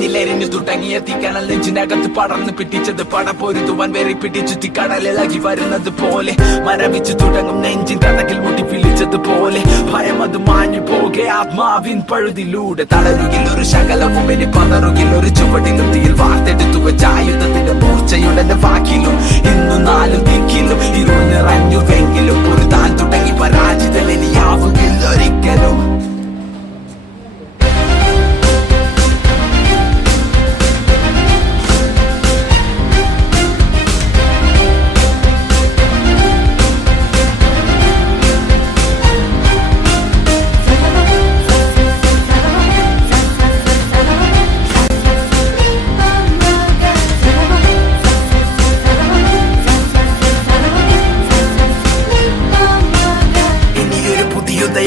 എന്നിലെരിഞ്ഞു തുടങ്ങിയ തീക്കണൽ നെഞ്ചിനകത്ത് പടർന്ന് പിടിച്ചത് പട പൊരുതുവാൻ വേറി പിടിച്ചു കടലിളകി വരുന്നത് പോലെ. മരവിച്ചു തുടങ്ങും നെഞ്ചിൻ കഥകിൽ മുട്ടി പിളിച്ചത് പോലെ. ഭയം അത് മാഞ്ഞു പോകെ ആത്മാവിൻ പഴുതിലൂടെ. തളരുകിൽ ഒരു ശകലവും ഇനി പതറുകിൽ ഒരു ചുവടിലും തീയിൽ വാർത്തെടുത്തു വെച്ച ആയുധത്തിന്റെ മൂർച്ചയുടെ വാക്കിലും ഇന്നു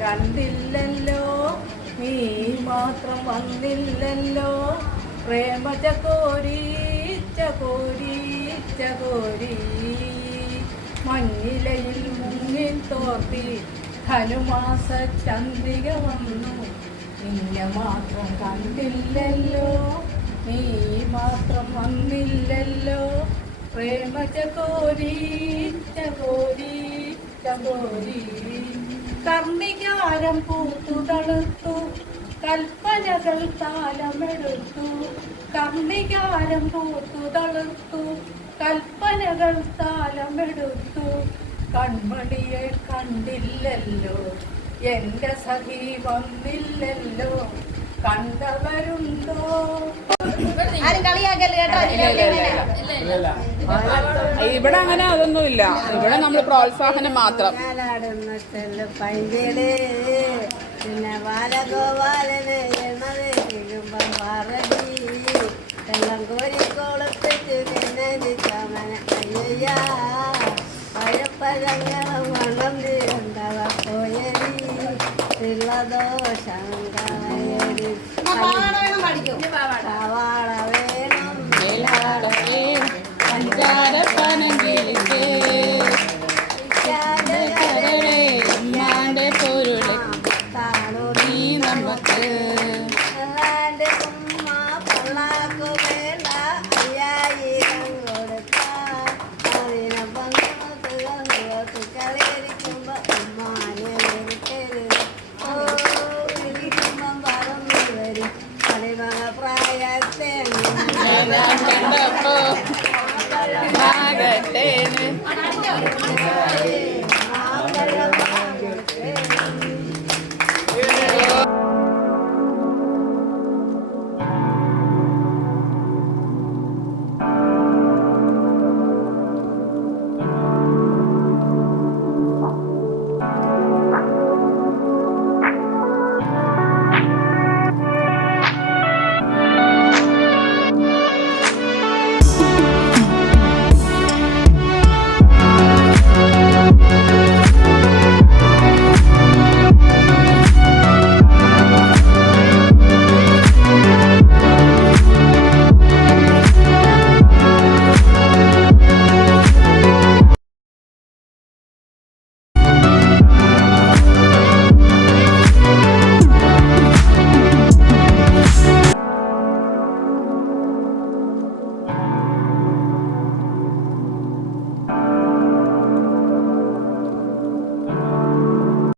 കണ്ടില്ലല്ലോ. നീ മാത്രം വന്നില്ലല്ലോ. പ്രേമ ചകോരി ചകോരി ചകോരി മഞ്ഞിലയിൽ മുങ്ങി തോർത്തി ധനുമാസ ചന്ദ്രിക വന്നു. നിന്നെ മാത്രം കണ്ടില്ലല്ലോ. നീ മാത്രം വന്നില്ലല്ലോ. പ്രേമ ചകോരി ചകോരി ചകോരി കർണികാരം പൂത്തു തളുത്തു കൽപ്പനകൾ താലമെടുത്തു. കർണികാരം പൂത്തു തളുത്തു കൽപ്പനകൾ താലമെടുത്തു. കൺമണിയെ കണ്ടില്ലല്ലോ എന്റെ സഖി വന്നില്ലല്ലോ കണ്ടവരുണ്ടോ? ആരും കളിയാക്കല്ലേ കേട്ടോ. ഇവിടെ അങ്ങനെ അതൊന്നും ഇല്ല. ഇവിടെ നമ്മൾ പ്രോത്സാഹനം മാത്രം. പിന്നെ ബാലഗോപാലന് എന്നത് തിരുമ്പം പറടി എല്ലാം കോരി കൊളുപ്പിച്ച് പിന്നെ ചമന അയ്യ പഴപ്പഴങ്ങളും വണ്ണം തീരുണ്ടവ പോയരി ഉള്ളദോഷം കളയരി പാവാട വേണം. നീ നമുക്ക് Thank you.